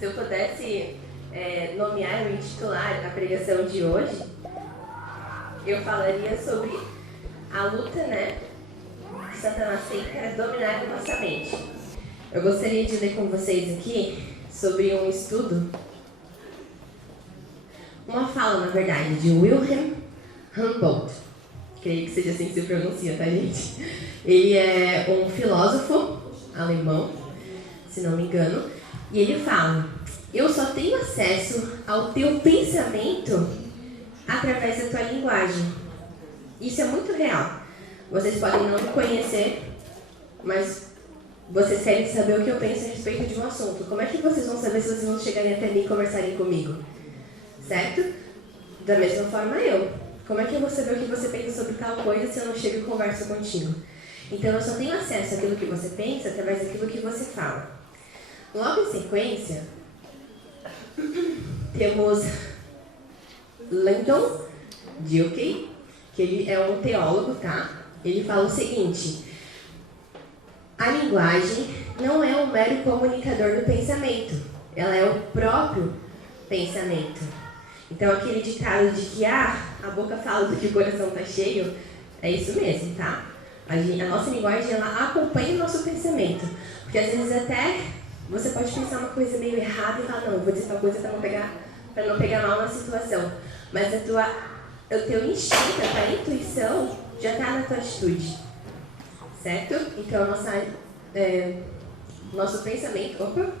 Se eu pudesse nomear ou intitular a pregação de hoje, eu falaria sobre a luta, né, que Satanás tem para dominar a nossa mente. Eu gostaria de ler com vocês aqui sobre um estudo, uma fala, na verdade, de Wilhelm Humboldt. Creio que seja assim que se pronuncia, tá, gente? Ele é um filósofo alemão, se não me engano, e ele fala: eu só tenho acesso ao teu pensamento através da tua linguagem. Isso é muito real. Vocês podem não me conhecer, mas vocês querem saber o que eu penso a respeito de um assunto. Como é que vocês vão saber se vocês vão chegarem até mim e conversarem comigo? Certo? Da mesma forma eu. Como é que eu vou saber o que você pensa sobre tal coisa se eu não chego e converso contigo? Então eu só tenho acesso àquilo que você pensa através daquilo que você fala. Logo em sequência, temos Langdon Gilkey, que ele é um teólogo, tá? Ele fala o seguinte: a linguagem não é um mero comunicador do pensamento, ela é o próprio pensamento. Então aquele ditado de que a boca fala do que o coração está cheio, é isso mesmo, tá? A nossa linguagem, ela acompanha o nosso pensamento. Porque às vezes até você pode pensar uma coisa meio errada e falar: não, eu vou dizer tal coisa para não pegar mal na situação. Mas o teu instinto, a tua intuição já está na tua atitude. Certo? Então nosso pensamento...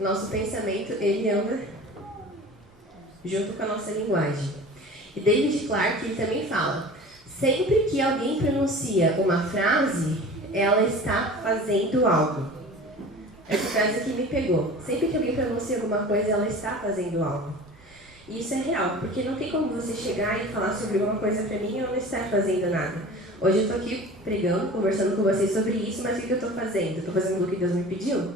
Nosso pensamento, ele anda junto com a nossa linguagem. E David Clarke, ele também fala: sempre que alguém pronuncia uma frase, ela está fazendo algo. Essa frase aqui me pegou. Sempre que alguém pronuncia alguma coisa, ela está fazendo algo. E isso é real, porque não tem como você chegar e falar sobre alguma coisa pra mim e eu não estar fazendo nada. Hoje eu tô aqui pregando, conversando com vocês sobre isso, mas o que eu tô fazendo? Eu tô fazendo o que Deus me pediu,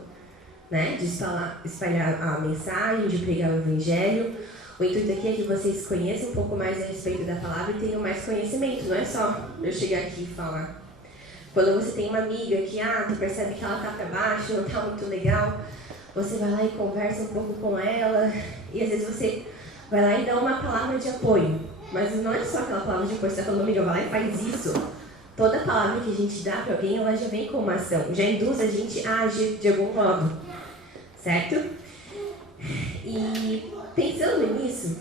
né? De espalhar a mensagem, de pregar o evangelho. O intuito aqui é que vocês conheçam um pouco mais a respeito da palavra e tenham mais conhecimento. Não é só eu chegar aqui e falar. Quando você tem uma amiga que tu percebe que ela tá para baixo, não tá muito legal, você vai lá e conversa um pouco com ela, e às vezes você vai lá e dá uma palavra de apoio. Mas não é só aquela palavra de apoio, você está falando: amiga, vai lá e faz isso. Toda palavra que a gente dá para alguém, ela já vem com uma ação, já induz a gente a agir de algum modo. Certo? E pensando nisso,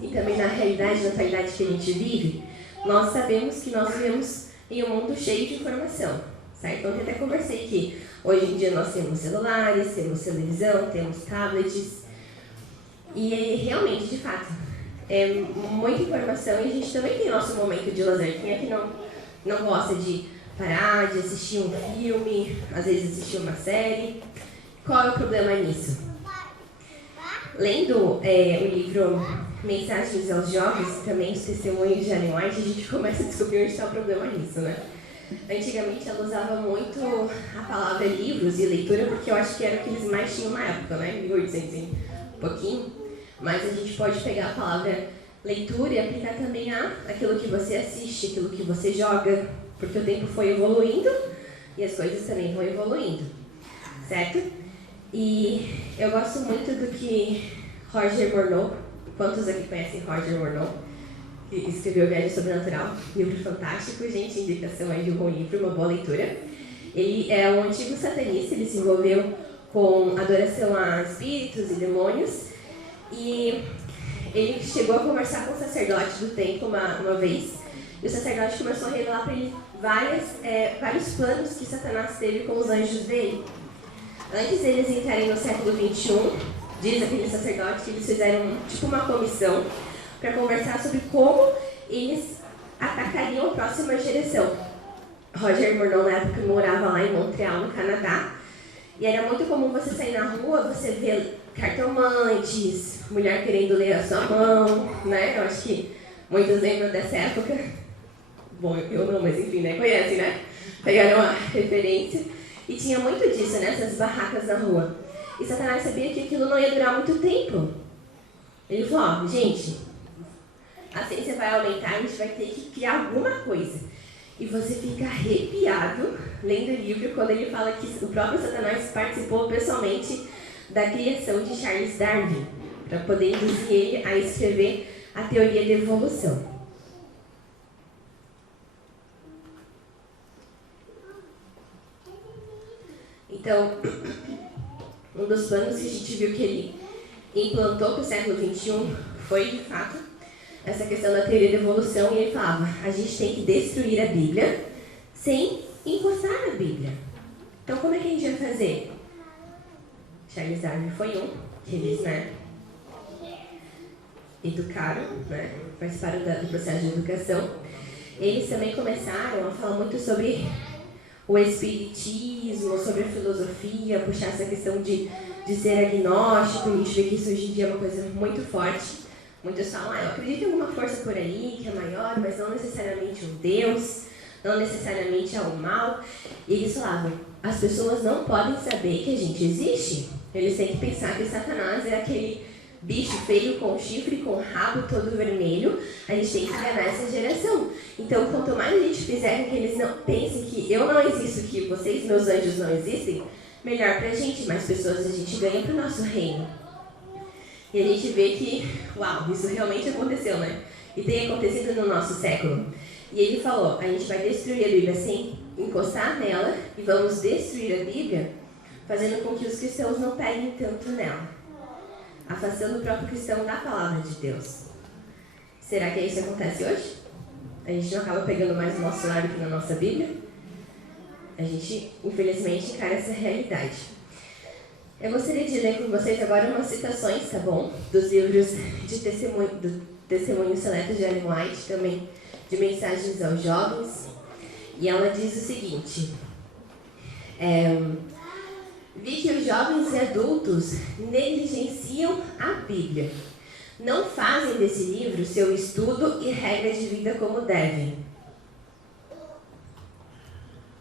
e também na realidade, na atualidade que a gente vive, nós sabemos que nós vivemos em um mundo cheio de informação, certo? Então, eu até conversei que hoje em dia nós temos celulares, temos televisão, temos tablets, e realmente, de fato, é muita informação, e a gente também tem nosso momento de lazer. Quem é que não gosta de parar, de assistir um filme, às vezes assistir uma série? Qual é o problema nisso? Lendo o livro Mensagens aos Jovens, também os testemunhos de Ellen White, a gente começa a descobrir onde está o problema nisso, né? Antigamente ela usava muito a palavra livros e leitura, porque eu acho que era o que eles mais tinham na época, né? 1800 e pouquinho. Mas a gente pode pegar a palavra leitura e aplicar também aquilo que você assiste, aquilo que você joga, porque o tempo foi evoluindo e as coisas também vão evoluindo, certo? E eu gosto muito do que Roger Morneau, quantos aqui conhecem Roger Morneau, que escreveu Viagem Sobrenatural, livro fantástico, gente, indicação aí de um bom livro, uma boa leitura. Ele é um antigo satanista, ele se envolveu com adoração a espíritos e demônios, e ele chegou a conversar com o sacerdote do templo uma vez, e o sacerdote começou a revelar para ele vários planos que Satanás teve com os anjos dele. Antes deles entrarem no século XXI, diz aquele sacerdote que eles fizeram tipo uma comissão para conversar sobre como eles atacariam a próxima geração. Roger Morneau, na época, morava lá em Montreal, no Canadá, e era muito comum você sair na rua, você ver cartomantes, mulher querendo ler a sua mão, né? Eu acho que muitos lembram dessa época. Bom, eu não, mas enfim, né? Conhecem, né? Pegaram a referência. E tinha muito disso nessas barracas na rua. E Satanás sabia que aquilo não ia durar muito tempo. Ele falou: gente, a ciência vai aumentar, a gente vai ter que criar alguma coisa. E você fica arrepiado lendo o livro quando ele fala que o próprio Satanás participou pessoalmente da criação de Charles Darwin, para poder induzir ele a escrever a teoria da evolução. Então, um dos planos que a gente viu que ele implantou para o século XXI foi, de fato, essa questão da teoria da evolução, e ele falava, a gente tem que destruir a Bíblia sem encostar na Bíblia. Então, como é que a gente vai fazer? Charles Darwin foi um, que eles, educaram, participaram do processo de educação. Eles também começaram a falar muito sobre o espiritismo, sobre a filosofia, puxar essa questão de ser agnóstico. A gente vê que isso hoje em dia é uma coisa muito forte. Muitos falam, eu acredito em alguma força por aí que é maior, mas não necessariamente um Deus, não necessariamente é o mal. E eles falavam, as pessoas não podem saber que a gente existe. Eles têm que pensar que Satanás é aquele bicho feio com chifre, com rabo todo vermelho. A gente tem que enganar essa geração. Então, quanto mais a gente fizer com que eles não pensem que eu não existo, que vocês, meus anjos, não existem, melhor pra gente, mais pessoas a gente ganha pro nosso reino. E a gente vê que, uau, isso realmente aconteceu, E tem acontecido no nosso século. E ele falou, a gente vai destruir a Bíblia sem encostar nela, e vamos destruir a Bíblia fazendo com que os cristãos não peguem tanto nela, afastando o próprio cristão da palavra de Deus. Será que isso acontece hoje? A gente não acaba pegando mais o nosso lar do que na nossa Bíblia? A gente, infelizmente, encara essa realidade. Eu gostaria de ler com vocês agora umas citações, tá bom? Dos livros de Testemunhos Seletos de Ellen White, também de Mensagens aos Jovens. E ela diz o seguinte, vi que os jovens e adultos negligenciam a Bíblia. Não fazem desse livro seu estudo e regra de vida como devem.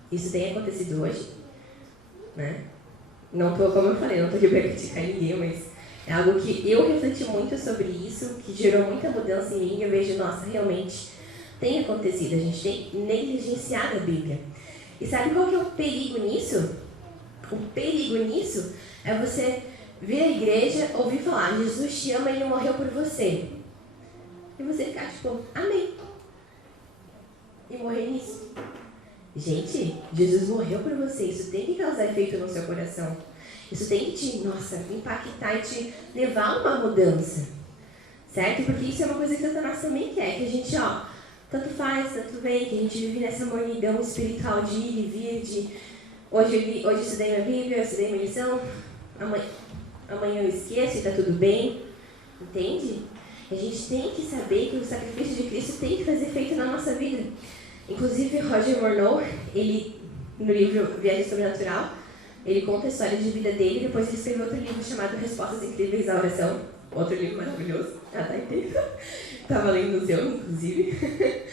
Isso tem acontecido hoje, Não estou, como eu falei, não estou aqui para criticar ninguém, mas é algo que eu refleti muito sobre isso, que gerou muita mudança em mim, e eu vejo, nossa, realmente tem acontecido, a gente tem negligenciado a Bíblia. E sabe qual que é o perigo nisso? O perigo nisso é você vir à igreja, ouvir falar, Jesus te ama e ele morreu por você. E você ficar tipo, amém. E morrer nisso. Gente, Jesus morreu por você, isso tem que causar efeito no seu coração. Isso tem que te, impactar e te levar a uma mudança. Certo? Porque isso é uma coisa que Satanás também quer, que a gente, tanto faz, tanto vem, que a gente vive nessa mornidão espiritual de ir e vir, de hoje eu estudei minha Bíblia, eu estudei minha lição, amanhã eu esqueço e está tudo bem. Entende? A gente tem que saber que o sacrifício de Cristo tem que fazer efeito na nossa vida. Inclusive, Roger Morneau, ele, no livro Viagem Sobrenatural, ele conta a história de vida dele, e depois ele escreveu outro livro chamado Respostas Incríveis à Oração. Outro livro maravilhoso, tá inteiro. Estava lendo o seu, inclusive.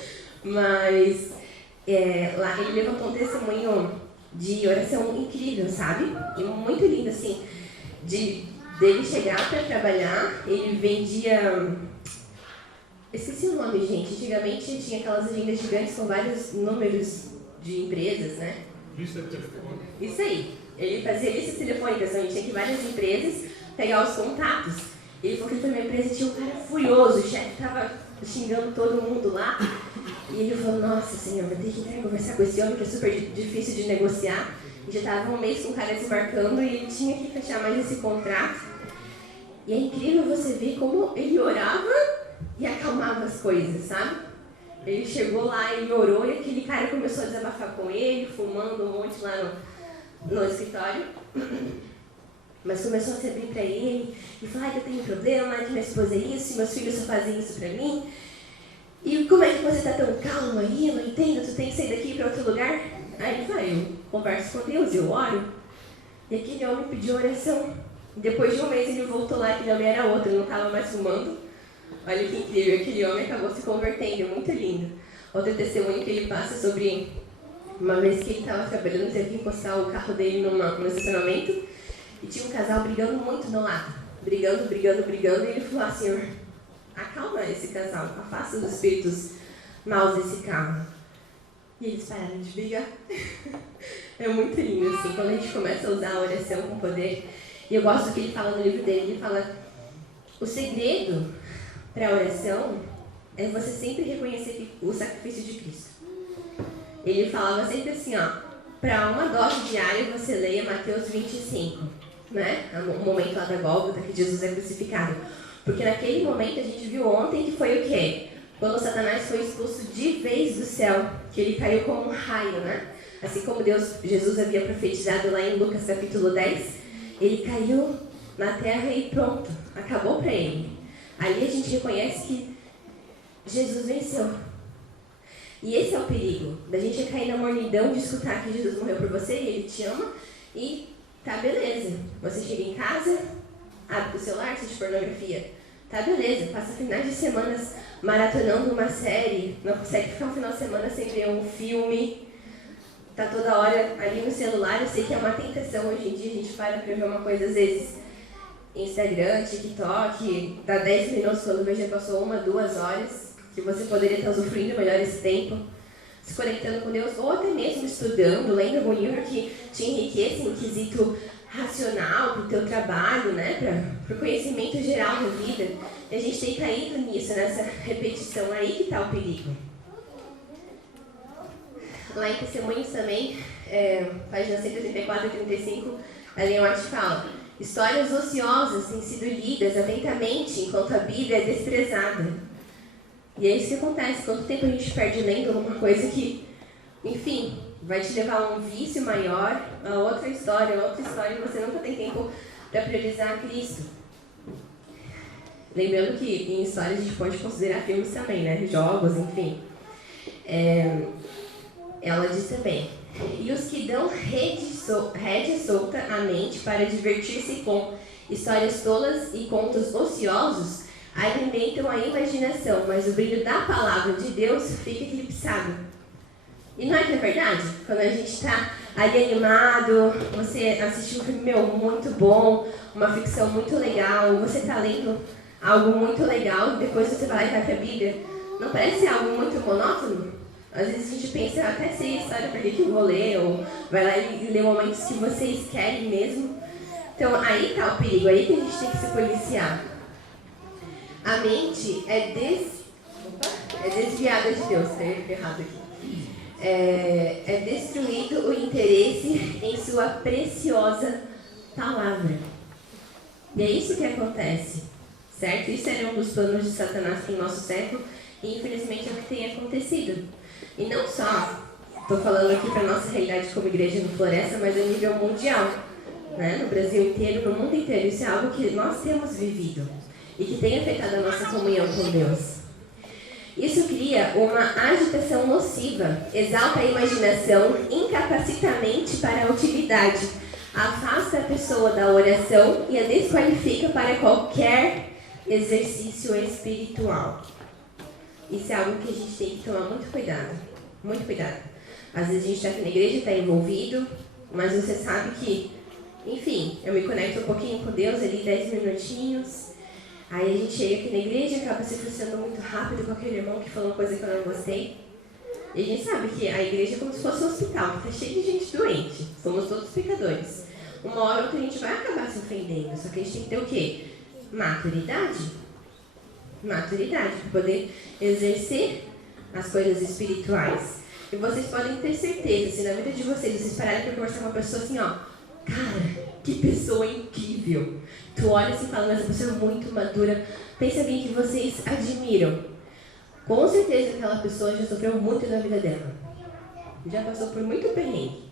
Mas lá ele levantou um testemunho de oração incrível, sabe? E muito lindo, assim, dele chegar para trabalhar, ele vendia... Esqueci o nome, gente. Antigamente tinha aquelas agendas gigantes com vários números de empresas, Lista telefônica. Isso aí. Ele fazia listas telefônicas, então tinha que ir várias empresas pegar os contatos. Ele falou que ele foi numa empresa e tinha um cara furioso, o chefe estava xingando todo mundo lá. E ele falou, nossa senhor, vou ter que entrar e conversar com esse homem que é super difícil de negociar. E já estava um mês com o cara desembarcando e ele tinha que fechar mais esse contrato. E é incrível você ver como ele orava e acalmava as coisas, sabe? Ele chegou lá, ele orou e aquele cara começou a desabafar com ele, fumando um monte lá no escritório. Mas começou a se abrir para ele e falar que eu tenho problema, que minha esposa é isso, meus filhos só fazem isso para mim. E como é que você está tão calmo aí? Eu não entendo, tu tem que sair daqui para outro lugar? Aí ele falou, eu converso com Deus, eu oro. E aquele homem pediu oração. Depois de um mês ele voltou lá, aquele homem era outro, não estava mais fumando. Olha que incrível, aquele homem acabou se convertendo, muito lindo. Outro testemunho que ele passa sobre uma vez que ele estava trabalhando, teve que encostar o carro dele no estacionamento e tinha um casal brigando muito no lado. Brigando, e ele falou assim, Senhor, acalma esse casal, afasta os espíritos maus desse carro. e eles pararam de brigar. É muito lindo, assim, quando a gente começa a usar a oração com poder. E eu gosto do que ele fala no livro dele. Ele fala, o segredo para a oração é você sempre reconhecer o sacrifício de Cristo. Ele falava sempre assim, ó, para uma dose diária você leia Mateus 25, né? O momento lá da Gólgota que Jesus é crucificado. Porque naquele momento a gente viu ontem que foi o quê? Quando Satanás foi expulso de vez do céu, que ele caiu como um raio, né? Assim como Jesus havia profetizado lá em Lucas capítulo 10, ele caiu na terra e pronto, acabou para ele. Ali a gente reconhece que Jesus venceu. E esse é o perigo, da gente cair na mornidão de escutar que Jesus morreu por você e ele te ama e tá beleza. Você chega em casa, abre o celular, assiste pornografia. Tá beleza, passa finais de semanas maratonando uma série, não consegue ficar um final de semana sem ver um filme, tá toda hora ali no celular. Eu sei que é uma tentação hoje em dia, a gente para pra ver uma coisa às vezes, Instagram, TikTok, dá 10 minutos quando vê já passou 1, 2 horas, que você poderia estar usufruindo melhor esse tempo, se conectando com Deus, ou até mesmo estudando, lendo algum livro que te enriqueça em quesito racional para o teu trabalho, né? Para o conhecimento geral da vida. E a gente tem caído nisso, nessa repetição, aí que está o perigo. Lá em Testemunhos também, página 134 e 35, a Ellen White fala: histórias ociosas têm sido lidas atentamente enquanto a Bíblia é desprezada. E é isso que acontece. Quanto tempo a gente perde lendo alguma coisa que, enfim, vai te levar a um vício maior, a outra história, e você nunca tem tempo para priorizar Cristo. Lembrando que em histórias a gente pode considerar filmes também, né? Jogos, enfim. Ela diz também: e os que dão rédea solta à mente para divertir-se com histórias tolas e contos ociosos alimentam a imaginação, mas o brilho da palavra de Deus fica eclipsado. E não é que é verdade? Quando a gente está ali animado, você assiste um filme muito bom, uma ficção muito legal, você está lendo algo muito legal, depois você vai lá e vai para a Bíblia, não parece algo muito monótono? Às vezes a gente pensa, até sei a história, por que eu vou ler, ou vai lá e lê momentos que vocês querem mesmo. Então aí está o perigo, aí que a gente tem que se policiar. A mente é desviada de Deus, tá errado aqui. É destruído o interesse em sua preciosa palavra. E é isso que acontece, certo? Isso era um dos planos de Satanás para o nosso século e infelizmente é o que tem acontecido. E não só, estou falando aqui para a nossa realidade como igreja no Floresta, mas a nível mundial, né? No Brasil inteiro, no mundo inteiro. Isso é algo que nós temos vivido e que tem afetado a nossa comunhão com Deus. Isso cria uma agitação nociva, exalta a imaginação, incapacita a mente para a utilidade, afasta a pessoa da oração e a desqualifica para qualquer exercício espiritual. Isso é algo que a gente tem que tomar muito cuidado, muito cuidado. Às vezes a gente está aqui na igreja, está envolvido, mas você sabe que, enfim, eu me conecto um pouquinho com Deus ali, 10 minutinhos. Aí a gente chega aqui na igreja e acaba se frustrando muito rápido com aquele irmão que falou uma coisa que eu não gostei. E a gente sabe que a igreja é como se fosse um hospital, que está cheio de gente doente. Somos todos pecadores. Uma hora ou outra a gente vai acabar se ofendendo. Só que a gente tem que ter o quê? Maturidade. Maturidade para poder exercer as coisas espirituais. E vocês podem ter certeza, se na vida de vocês pararem para conversar com uma pessoa assim, ó, cara, que pessoa incrível. Tu olha assim e fala, mas essa pessoa é muito madura. Pensa em alguém que vocês admiram. Com certeza aquela pessoa já sofreu muito na vida dela. Já passou por muito perrengue.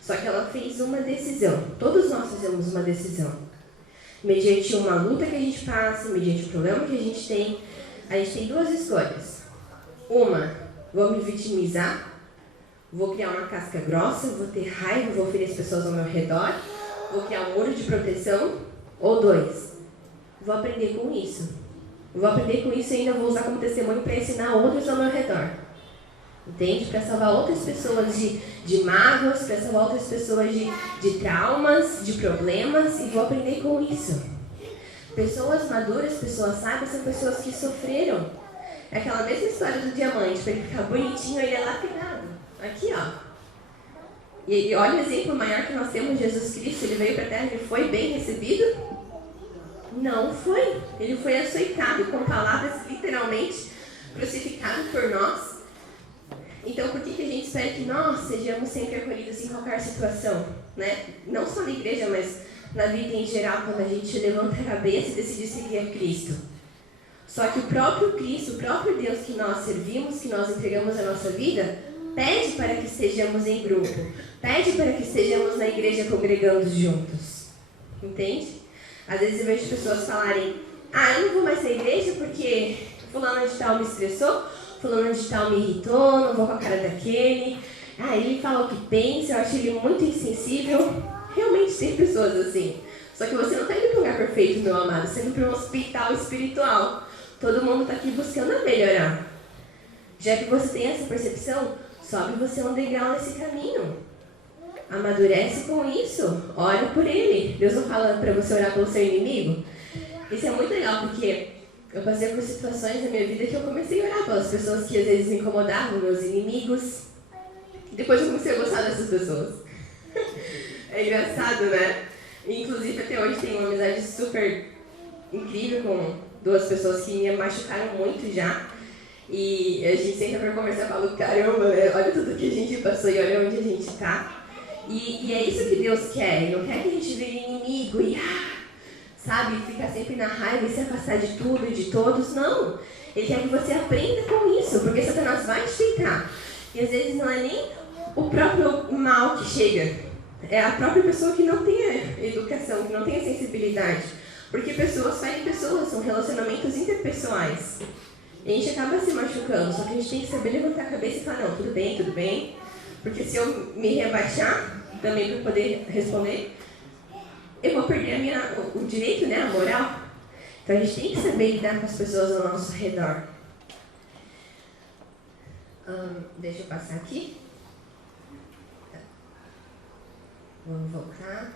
Só que ela fez uma decisão. Todos nós fizemos uma decisão. Mediante uma luta que a gente passa, mediante o problema que a gente tem tem duas escolhas. Uma, vou me vitimizar, vou criar uma casca grossa, vou ter raiva, vou ferir as pessoas ao meu redor, vou criar um muro de proteção. Ou dois, vou aprender com isso. Vou aprender com isso e ainda vou usar como testemunho para ensinar outros ao meu redor. Entende? Para salvar outras pessoas de mágoas, para salvar outras pessoas de traumas, de problemas, e vou aprender com isso. Pessoas maduras, pessoas sábias, são pessoas que sofreram. É aquela mesma história do diamante, para ele ficar bonitinho, ele é lapidado. Aqui, ó. E olha o exemplo maior que nós temos, Jesus Cristo. Ele veio para a terra, ele foi bem recebido? Não foi. Ele foi açoitado, com palavras literalmente, crucificado por nós. Então, por que a gente espera que nós sejamos sempre acolhidos em qualquer situação? Né? Não só na igreja, mas na vida em geral, quando a gente levanta a cabeça e decide seguir a Cristo. Só que o próprio Cristo, o próprio Deus que nós servimos, que nós entregamos a nossa vida, pede para que estejamos em grupo, pede para que estejamos na igreja congregando juntos. Entende? Às vezes eu vejo pessoas falarem: eu não vou mais na igreja porque fulano de tal me estressou, fulano de tal me irritou, não vou com a cara daquele. Ele fala o que pensa, eu acho ele muito insensível. Realmente tem pessoas assim. Só que você não está indo para um lugar perfeito, meu amado, você está indo para um hospital espiritual. Todo mundo está aqui buscando melhorar. Já que você tem essa percepção, sobe você um degrau nesse caminho. Amadurece com isso. Ora por ele. Deus não fala para você orar pelo seu inimigo? Isso é muito legal, porque eu passei por situações na minha vida que eu comecei a orar pelas pessoas que às vezes me incomodavam, meus inimigos. Depois eu comecei a gostar dessas pessoas. É engraçado, né? Inclusive até hoje tenho uma amizade super incrível com duas pessoas que me machucaram muito já. E a gente senta pra conversar e fala: caramba, olha tudo que a gente passou e olha onde a gente tá. E é isso que Deus quer. Ele não quer que a gente vire inimigo e, sabe, ficar sempre na raiva e se afastar de tudo e de todos. Não. Ele quer que você aprenda com isso, porque Satanás vai te tentar. E às vezes não é nem o próprio mal que chega, é a própria pessoa que não tem a educação, que não tem a sensibilidade. Porque pessoas ferem pessoas, são relacionamentos interpessoais. E a gente acaba se machucando, só que a gente tem que saber levantar a cabeça e falar: não, tudo bem. Porque se eu me rebaixar também para poder responder, eu vou perder o direito, né, a moral. Então a gente tem que saber lidar com as pessoas ao nosso redor. Deixa eu passar aqui. Vamos voltar.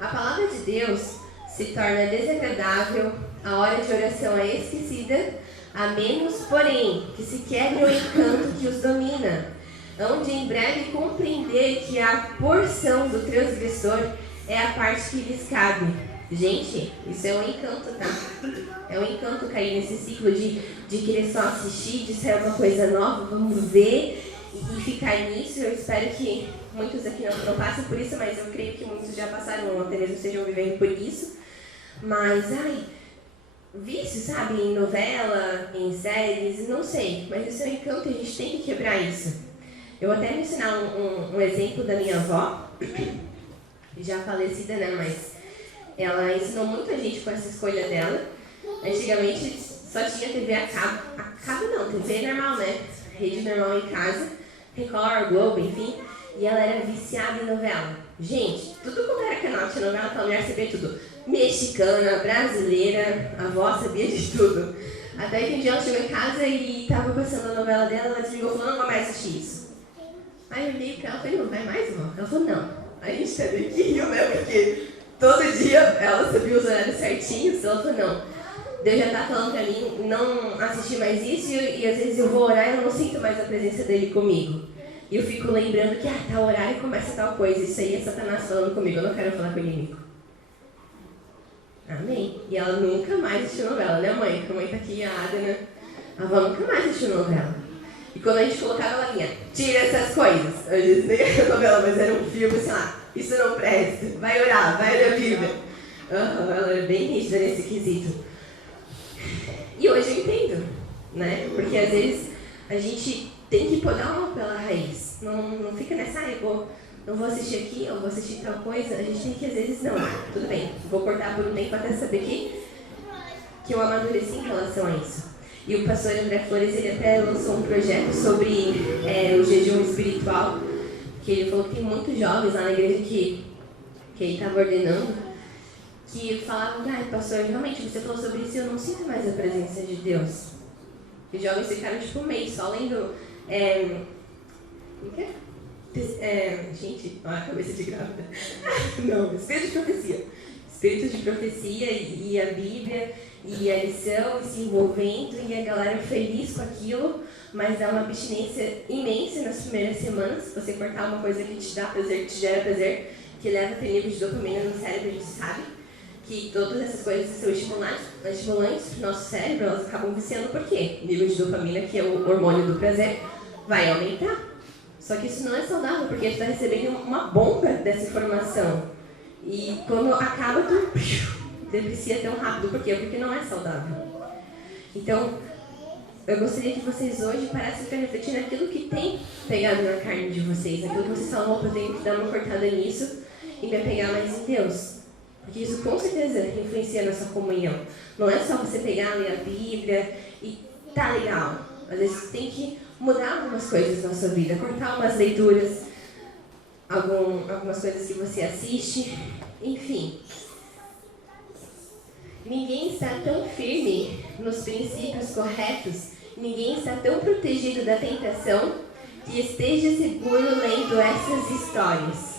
A palavra de Deus se torna desagradável, a hora de oração é esquecida, a menos, porém, que se quebre o encanto que os domina, onde em breve compreender que a porção do transgressor é a parte que lhes cabe. Gente, isso é um encanto, tá? É um encanto cair nesse ciclo de querer só assistir, de sair uma coisa nova, vamos ver e ficar nisso. Eu espero que muitos aqui não passem por isso, mas eu creio que muitos já passaram, ou até mesmo estejam vivendo por isso. Mas, vício, sabe, em novela, em séries, não sei, mas isso é um encanto e a gente tem que quebrar isso. Eu vou até mencionar um exemplo da minha avó, já falecida, né, mas ela ensinou muita gente com essa escolha dela. Antigamente só tinha TV a cabo não, TV normal, né, rede normal em casa, Record, Globo, enfim, e ela era viciada em novela. Gente, tudo quanto era canal tinha novela, aquela mulher sabia tudo. Mexicana, brasileira, a avó sabia de tudo. Até que um dia ela chegou em casa e estava passando a novela dela, ela desligou e falou: não vou mais assistir isso. Aí eu olhei pra ela e falei: não vai mais, vó? Ela falou: não. Aí a gente teve que rir, né, porque todo dia ela sabia os horários certinhos. Ela falou: não, Deus já tá falando pra mim não assistir mais isso e às vezes eu vou orar e eu não sinto mais a presença dele comigo. E eu fico lembrando que tal horário começa tal coisa. Isso aí é Satanás falando comigo, eu não quero falar com o inimigo. Amém. E ela nunca mais assistiu novela, né, mãe? A mãe tá aqui, a Adana. A avó nunca mais assistiu novela. E quando a gente colocava, ela vinha: tira essas coisas. Eu disse, nem era novela, mas era um filme, sei lá, isso não presta. Vai orar, vai ler a Bíblia. Ela era bem rígida nesse quesito. E hoje eu entendo, né? Porque às vezes a gente tem que podar uma pela raiz. Não fica nessa, não vou assistir aqui, eu vou assistir tal coisa. A gente tem que, às vezes, não, tudo bem, vou cortar por um tempo até saber que eu amadureci em relação a isso. E o pastor André Flores, ele até lançou um projeto sobre o jejum espiritual, que ele falou que tem muitos jovens lá na igreja que ele estava ordenando, que falavam: pastor, realmente você falou sobre isso e eu não sinto mais a presença de Deus. Os jovens ficaram tipo um mês só lendo. Gente, a cabeça de grávida. Não, espírito de profecia. Espírito de profecia e a Bíblia. e a lição, e se envolvendo, e a galera feliz com aquilo, mas dá uma abstinência imensa nas primeiras semanas. Se você cortar uma coisa que te dá prazer, que te gera prazer, que leva a ter nível de dopamina no cérebro, a gente sabe que todas essas coisas são estimulantes para o nosso cérebro, elas acabam viciando. Por quê? O nível de dopamina, que é o hormônio do prazer, vai aumentar. Só que isso não é saudável, porque tu está recebendo uma bomba dessa informação. E quando acaba, tu deprecia tão rápido. Por quê? Porque não é saudável. Então, eu gostaria que vocês hoje parassem para refletir naquilo que tem pegado na carne de vocês, naquilo que vocês falam, opa, eu tenho que dar uma cortada nisso e me apegar mais em Deus. Porque isso com certeza influencia a nossa comunhão. Não é só você pegar, ler a Bíblia e tá legal. Às vezes tem que mudar algumas coisas na sua vida, cortar umas leituras, algumas coisas que você assiste, enfim. Ninguém está tão firme nos princípios corretos, ninguém está tão protegido da tentação que esteja seguro lendo essas histórias.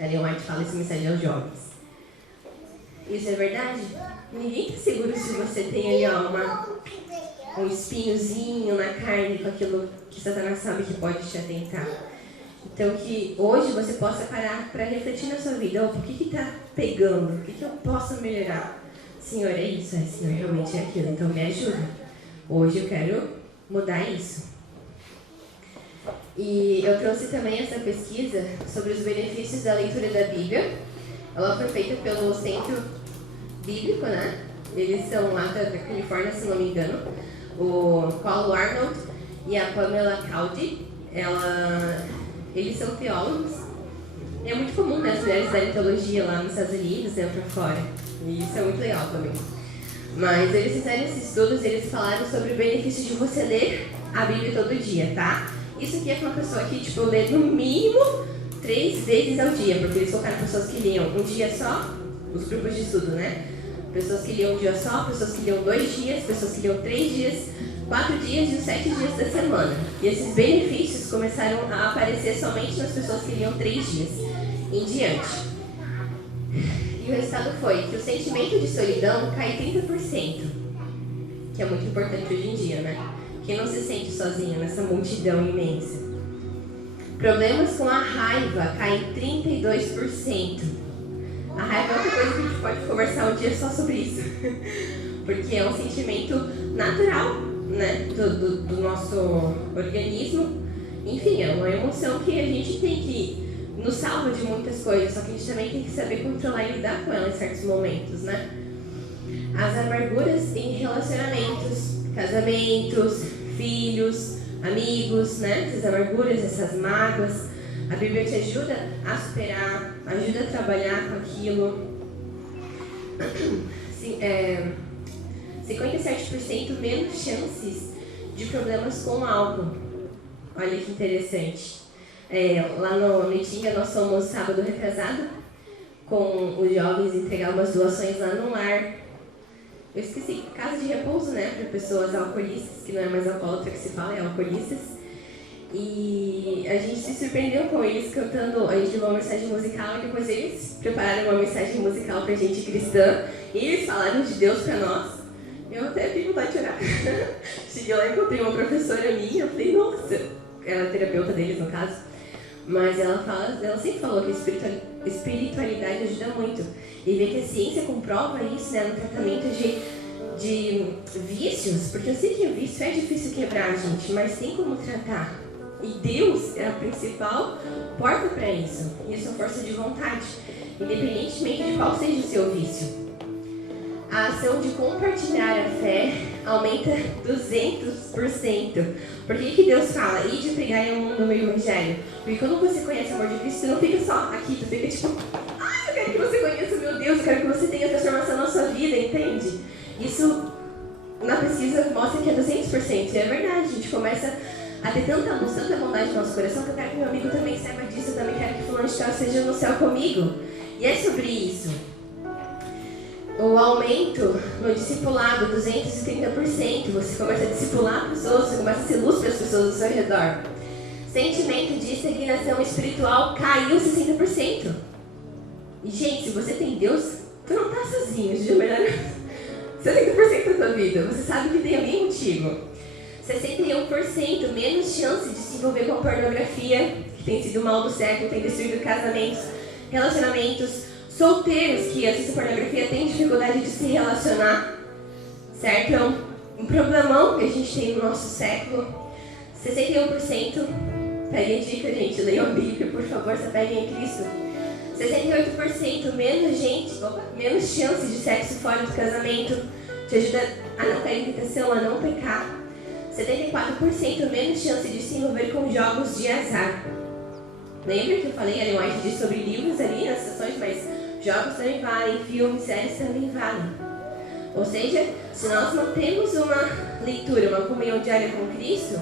Ellen White fala essa mensagem aos jovens. Isso é verdade? Ninguém está seguro se você tem ali um espinhozinho na carne com aquilo que Satanás sabe que pode te atentar. Então que hoje você possa parar para refletir na sua vida. O que está pegando? O que eu posso melhorar? Senhor, é isso? Senhor, realmente é aquilo. Então me ajuda. Hoje eu quero mudar isso. E eu trouxe também essa pesquisa sobre os benefícios da leitura da Bíblia. Ela foi feita pelo Centro Bíblico, né? Eles são lá da Califórnia, se não me engano. O Paulo Arnold e a Pamela Caudy. Eles são teólogos. É muito comum, né, as mulheres darem teologia lá nos Estados Unidos, né, pra fora. E isso é muito legal também. Mas eles fizeram esses estudos e eles falaram sobre o benefício de você ler a Bíblia todo dia, tá? Isso aqui é para uma pessoa que, lê no mínimo 3 vezes ao dia, porque eles colocaram pessoas que liam um dia só, os grupos de estudo, né? Pessoas que liam um dia só, pessoas que liam 2 dias, pessoas que liam 3 dias, 4 dias e os 7 dias da semana. E esses benefícios começaram a aparecer somente nas pessoas que liam 3 dias em diante. E o resultado foi que o sentimento de solidão cai 30%, que é muito importante hoje em dia, né? Quem não se sente sozinho nessa multidão imensa. Problemas com a raiva caem 32%. A raiva é outra coisa que a gente pode conversar um dia só sobre isso. Porque é um sentimento natural, né, do nosso organismo. Enfim, é uma emoção que a gente tem que nos salva de muitas coisas, só que a gente também tem que saber controlar e lidar com ela em certos momentos, né? As amarguras em relacionamentos, casamentos, filhos, amigos, né? Essas amarguras, essas mágoas. A Bíblia te ajuda a superar, ajuda a trabalhar com aquilo. 57% menos chances de problemas com álcool. Olha que interessante. Lá no Itinga, nós fomos sábado retrasado com os jovens entregar umas doações lá no lar. Eu esqueci, casa de repouso, né, para pessoas alcoolistas, que não é mais alcoólatra que se fala, é alcoolistas. E a gente se surpreendeu com eles cantando, a gente deu uma mensagem musical e depois eles prepararam uma mensagem musical pra gente cristã. E eles falaram de Deus pra nós. Eu até fiquei vontade de chorar. Cheguei lá e encontrei uma professora minha, eu falei, nossa, ela é terapeuta deles no caso. Mas ela sempre falou que a espiritualidade ajuda muito. E ver que a ciência comprova isso, né, no tratamento de vícios. Porque eu sei que o vício é difícil quebrar, gente, mas tem como tratar. E Deus é a principal porta para isso. E a sua força de vontade, independentemente de qual seja o seu vício. A ação de compartilhar a fé aumenta 200%. Por que Deus fala, ide pregar o mundo no evangelho? Porque quando você conhece o amor de Cristo, você não fica só aqui, tu fica tipo, eu quero que você conheça o meu Deus, eu quero que você tenha transformação na sua vida, entende? Isso, na pesquisa, mostra que é 200%. E é verdade, a gente começa a ter tanta luz, tanta bondade no nosso coração, que eu quero que meu amigo também saiba disso, eu também quero que fulano de tal seja no céu comigo. E é sobre isso. O aumento no discipulado, 230%. Você começa a discipular pessoas, você começa a ser luz para as pessoas ao seu redor. Sentimento de estagnação espiritual caiu 60%. E, gente, se você tem Deus, tu não tá sozinho. Já melhor 70% da tua vida. Você sabe que tem alguém contigo. 61% menos chance de se envolver com pornografia, que tem sido o mal do século, tem destruído casamentos, relacionamentos. Solteiros que assistem pornografia têm dificuldade de se relacionar, certo? É um problemão que a gente tem no nosso século. 61%, peguem a dica, gente, leiam a Bíblia, por favor, se apeguem a Cristo. 68% menos chance de sexo fora do casamento, te ajuda a não cair em tentação, a não pecar. 74% menos chance de se envolver com jogos de azar. Lembra que eu falei, Ellen White disse sobre livros ali nas sessões, mas jogos também valem, filmes, séries também valem. Ou seja, se nós não temos uma leitura, uma comunhão diária com Cristo,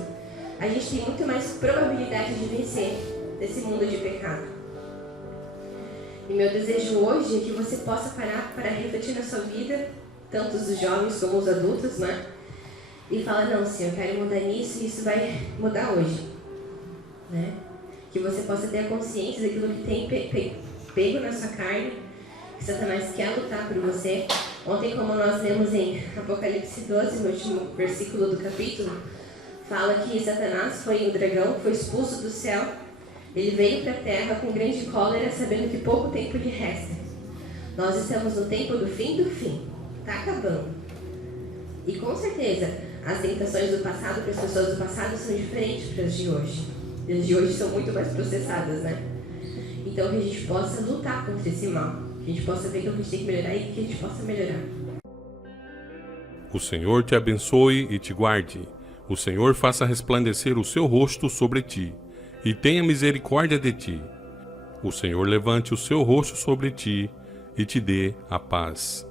a gente tem muito mais probabilidade de vencer desse mundo de pecado. E meu desejo hoje é que você possa parar para refletir na sua vida, tanto os jovens como os adultos, né? E falar, não, Senhor, eu quero mudar nisso e isso vai mudar hoje. Né? Que você possa ter a consciência daquilo que tem pego na sua carne, que Satanás quer lutar por você. Ontem, como nós lemos em Apocalipse 12, no último versículo do capítulo, fala que Satanás foi o dragão, foi expulso do céu. Ele veio para a terra com grande cólera, sabendo que pouco tempo lhe resta. Nós estamos no tempo do fim. Está acabando. E com certeza, as tentações do passado para as pessoas do passado são diferentes para as de hoje. E as de hoje são muito mais processadas, né? Então, que a gente possa lutar contra esse mal. Que a gente possa ver que a gente tem que melhorar e que a gente possa melhorar. O Senhor te abençoe e te guarde. O Senhor faça resplandecer o seu rosto sobre ti e tenha misericórdia de ti. O Senhor levante o seu rosto sobre ti e te dê a paz.